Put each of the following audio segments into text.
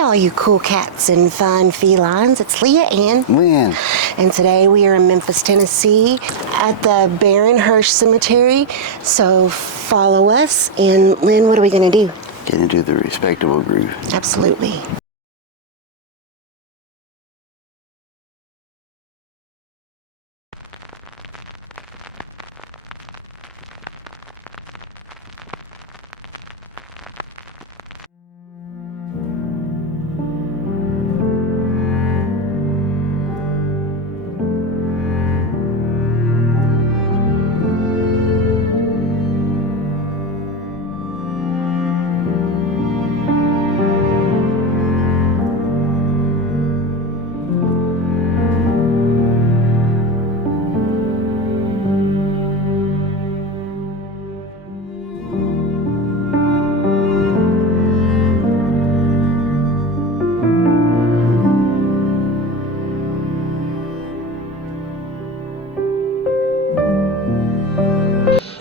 all you cool cats and fun felines. It's Leah and Lynn. And today we are in Memphis, Tennessee at the Baron Hirsch Cemetery. So follow us. And Lynn, what are we going to do? Get into the respectable groove. Absolutely.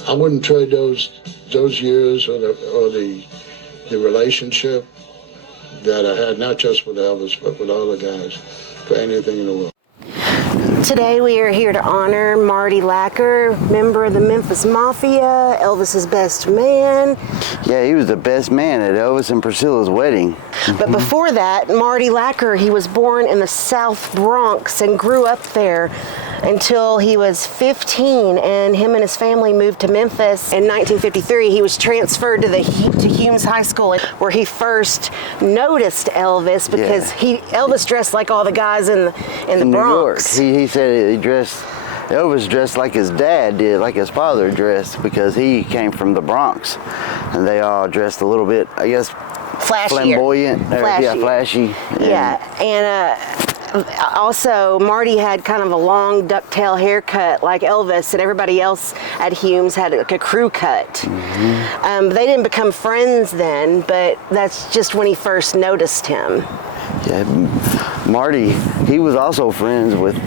I wouldn't trade those years or the relationship that I had, not just with Elvis, but with all the guys, for anything in the world. Today we are here to honor Marty Lacker, member of the Memphis Mafia, Elvis's best man. Yeah, he was the best man at Elvis and Priscilla's wedding. But before that, Marty Lacker, he was born in the South Bronx and grew up there until he was 15, and him and his family moved to Memphis. In 1953, he was transferred to Humes High School, where he first noticed Elvis because Elvis dressed like all the guys in the Bronx. New York. He said Elvis dressed like his dad did, like his father dressed, because he came from the Bronx, and they all dressed a little bit, I guess, Flashier. Flamboyant. Yeah, flashy. Also, Marty had kind of a long ducktail haircut like Elvis, and everybody else at Humes had like a crew cut. They didn't become friends then, but that's just when he first noticed him. Yeah, Marty, he was also friends with,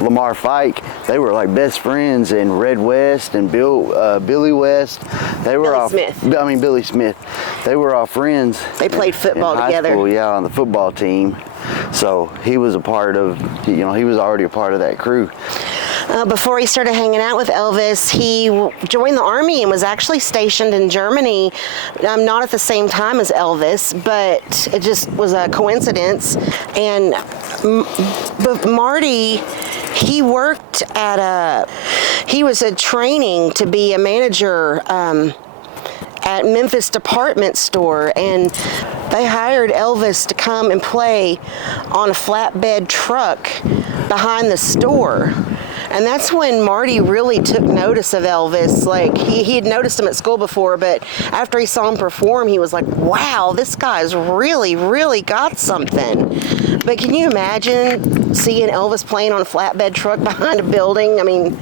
Lamar Fike. They were like best friends, and Red West and Billy West. They were Billy Smith. They were all friends. They played football together. School, yeah, on the football team. So he was a part of, he was already a part of that crew. Before he started hanging out with Elvis, he joined the Army and was actually stationed in Germany, not at the same time as Elvis, but it just was a coincidence. And but Marty, he worked he was a training to be a manager at Memphis department store, and they hired Elvis to come and play on a flatbed truck behind the store. And that's when Marty really took notice of Elvis. Like, he had noticed him at school before, but after he saw him perform, he was like, wow, this guy's really, really got something. But can you imagine seeing Elvis playing on a flatbed truck behind a building? I mean,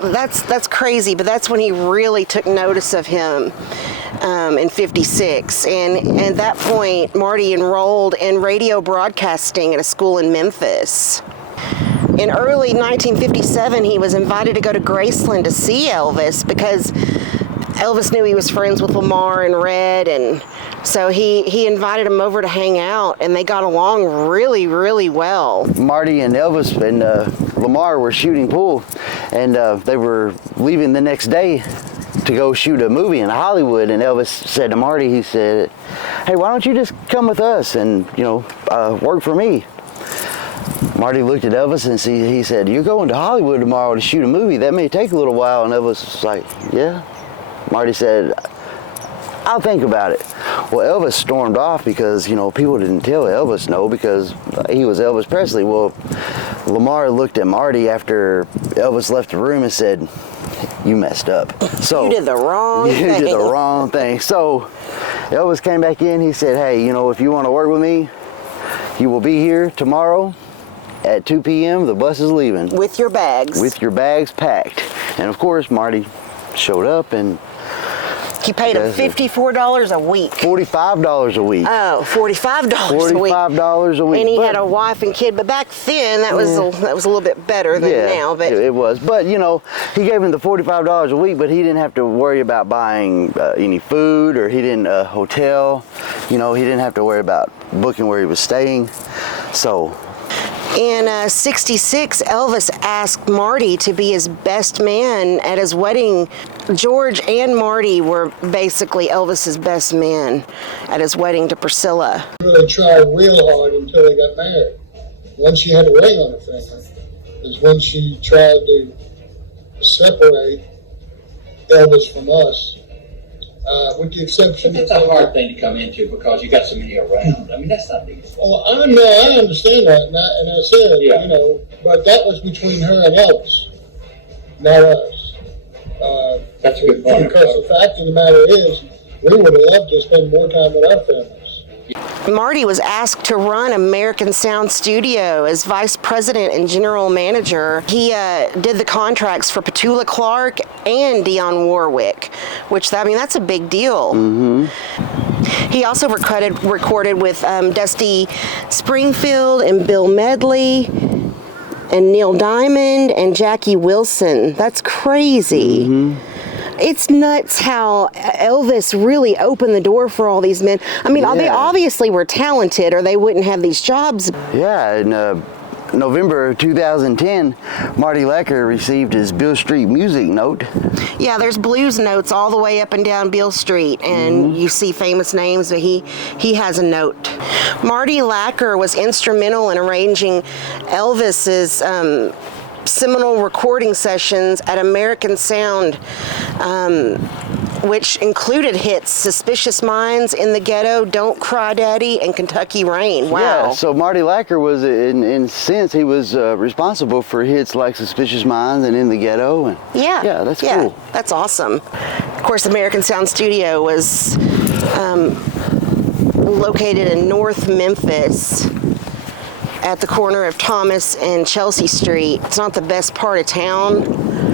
that's crazy, but that's when he really took notice of him in '56. And at that point, Marty enrolled in radio broadcasting at a school in Memphis. In early 1957, he was invited to go to Graceland to see Elvis because Elvis knew he was friends with Lamar and Red, and so he invited him over to hang out, and they got along really, really well. Marty and Elvis and Lamar were shooting pool, and they were leaving the next day to go shoot a movie in Hollywood, and Elvis said to Marty, he said, hey, why don't you just come with us and, work for me? Marty looked at Elvis and he said, you're going to Hollywood tomorrow to shoot a movie. That may take a little while. And Elvis was like, yeah. Marty said, I'll think about it. Well, Elvis stormed off because, people didn't tell Elvis no because he was Elvis Presley. Well, Lamar looked at Marty after Elvis left the room and said, you messed up. So you did the wrong thing. You did the wrong thing. So Elvis came back in. He said, hey, if you want to work with me, you will be here tomorrow at 2 p.m. The bus is leaving. With your bags. With your bags packed. And of course, Marty showed up, and he paid him $54 a week. $45 a week. Oh, $45 a week. $45 a week. And he had a wife and kid, but back then that was a little bit better than now. But it was. But he gave him the $45 a week, but he didn't have to worry about buying any food, or he didn't hotel. You know, he didn't have to worry about booking where he was staying. So in '66, Elvis asked Marty to be his best man at his wedding. George and Marty were basically Elvis's best men at his wedding to Priscilla. They tried real hard until they got married. Once she had a ring on her finger is when she tried to separate Elvis from us. With the exception it's a hard thing to come into because you got so many around. I mean, that's not easy. Well, I understand that, and I said, Yeah. you know, but that was between her and Elvis, not us. That's a good point. Because the fact of the matter is, we would have loved to spend more time with our families. Marty was asked to run American Sound Studio as vice president and general manager. He did the contracts for Petula Clark and Dionne Warwick, which, I mean, that's a big deal. Mm-hmm. He also recorded with Dusty Springfield and Bill Medley and Neil Diamond and Jackie Wilson. That's crazy. Mm-hmm. It's nuts how Elvis really opened the door for all these men. I mean, they obviously were talented or they wouldn't have these jobs. Yeah, in November 2010, Marty Lecker received his Beale Street music note. Yeah, there's blues notes all the way up and down Beale Street, and you see famous names, but he has a note. Marty Lecker was instrumental in arranging Elvis's seminal recording sessions at American Sound, which included hits Suspicious Minds, In the Ghetto, Don't Cry Daddy, and Kentucky Rain. Wow. Yeah, so Marty Lecker was, in a sense, he was responsible for hits like Suspicious Minds and In the Ghetto. And yeah, that's cool. That's awesome. Of course, American Sound Studio was located in North Memphis, at the corner of Thomas and Chelsea Street. It's not the best part of town.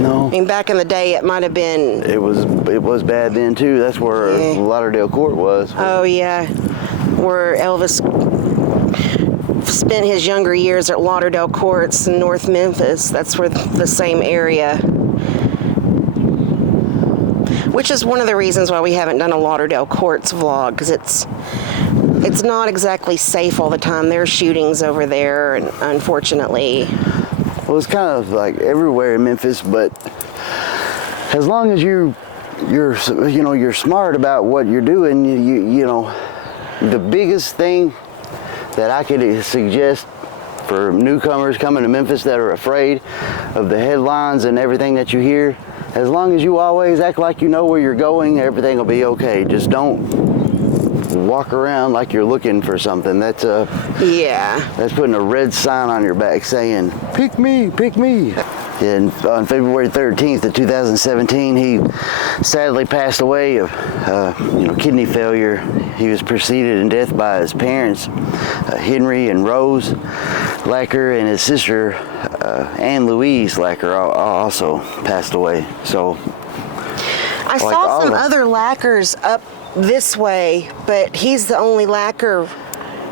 No. I mean, back in the day, it might have been. It was bad then too. That's where Lauderdale Court was. Oh yeah, where Elvis spent his younger years at Lauderdale Courts in North Memphis. That's where the same area. Which is one of the reasons why we haven't done a Lauderdale Courts vlog, because it's not exactly safe all the time. There are shootings over there, and unfortunately. Well, it's kind of like everywhere in Memphis, but as long as you're smart about what you're doing, you know, the biggest thing that I could suggest for newcomers coming to Memphis that are afraid of the headlines and everything that you hear, as long as you always act like you know where you're going, everything will be okay. Just don't walk around like you're looking for something. That's putting a red sign on your back saying, "Pick me, pick me." And on February 13th of 2017, he sadly passed away of kidney failure. He was preceded in death by his parents, Henry and Rose Lecker, and his sister, Anne Louise Lecker, also passed away. So I saw some other Leckers up this way, but he's the only Lecker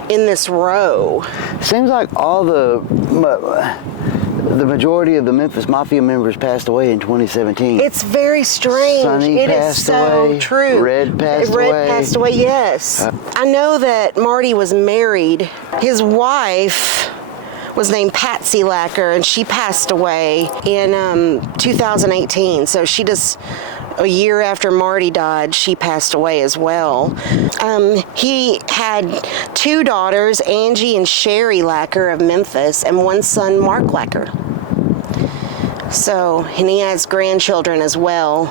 in this row. Seems like all the majority of the Memphis Mafia members passed away in 2017. It's very strange. Sonny it passed is so away. true. Red passed away. Red passed away, yes. I know that Marty was married. His wife was named Patsy Lecker, and she passed away in 2018. So she just, a year after Marty died, she passed away as well. He had two daughters, Angie and Sherry Lecker of Memphis, and one son, Mark Lecker. So, and he has grandchildren as well.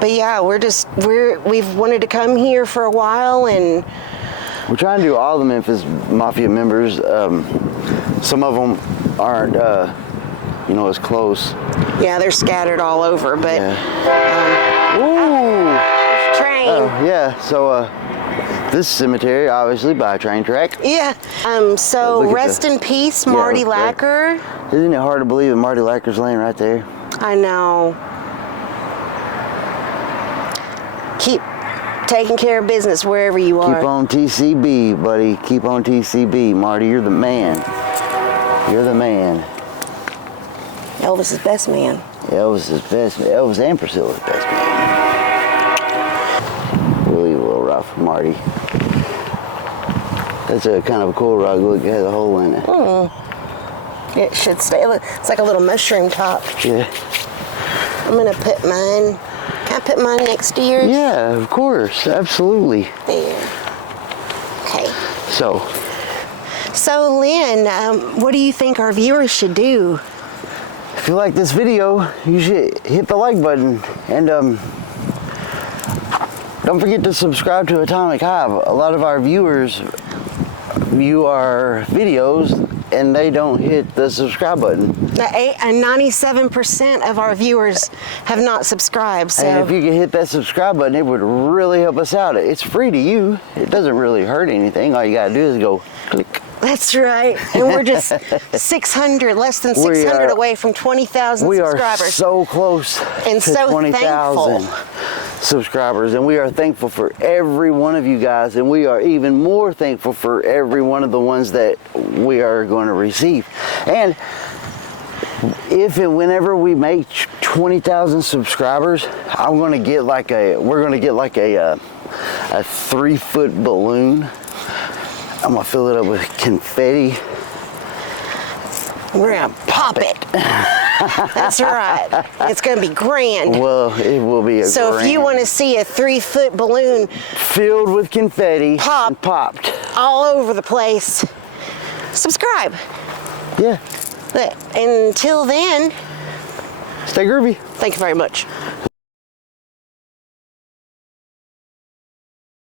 But yeah, we've wanted to come here for a while, and we're trying to do all the Memphis Mafia members. Some of them aren't, as close. Yeah, they're scattered all over, but train. Oh, yeah. So this cemetery, obviously, by a train track. Yeah. So rest in peace, Marty Lecker. Isn't it hard to believe that Marty Lecker's laying right there? I know. Keep taking care of business wherever you are. Keep on TCB, buddy. Keep on TCB, Marty. You're the man. You're the man. Elvis's best man. Elvis's best man. Elvis and Priscilla's best man. Really a little rough, Marty. That's a kind of a cool rug. Look, it has a hole in it. It should stay. It's like a little mushroom top. Yeah. I'm gonna put mine. Can I put mine next to yours? Yeah, of course. Absolutely. There. Okay. So, Lynn, what do you think our viewers should do? if you like this video, you should hit the like button. And don't forget to subscribe to Atomic Hive. A lot of our viewers view our videos and they don't hit the subscribe button. 97% of our viewers have not subscribed. So. And if you could hit that subscribe button, it would really help us out. It's free to you. It doesn't really hurt anything. All you gotta do is go click. That's right. And we're just 600, less than 600 away from 20,000 subscribers. We are so close and to so 20,000 subscribers. And we are thankful for every one of you guys. And we are even more thankful for every one of the ones that we are going to receive. And if and whenever we make 20,000 subscribers, we're going to get like a 3-foot balloon. I'm gonna fill it up with confetti. We're gonna pop it. That's right. It's gonna be grand. Well, it will be a So grand. if you want to see a 3-foot balloon filled with confetti, popped all over the place, subscribe. Yeah. But until then, Stay groovy. thank you very much.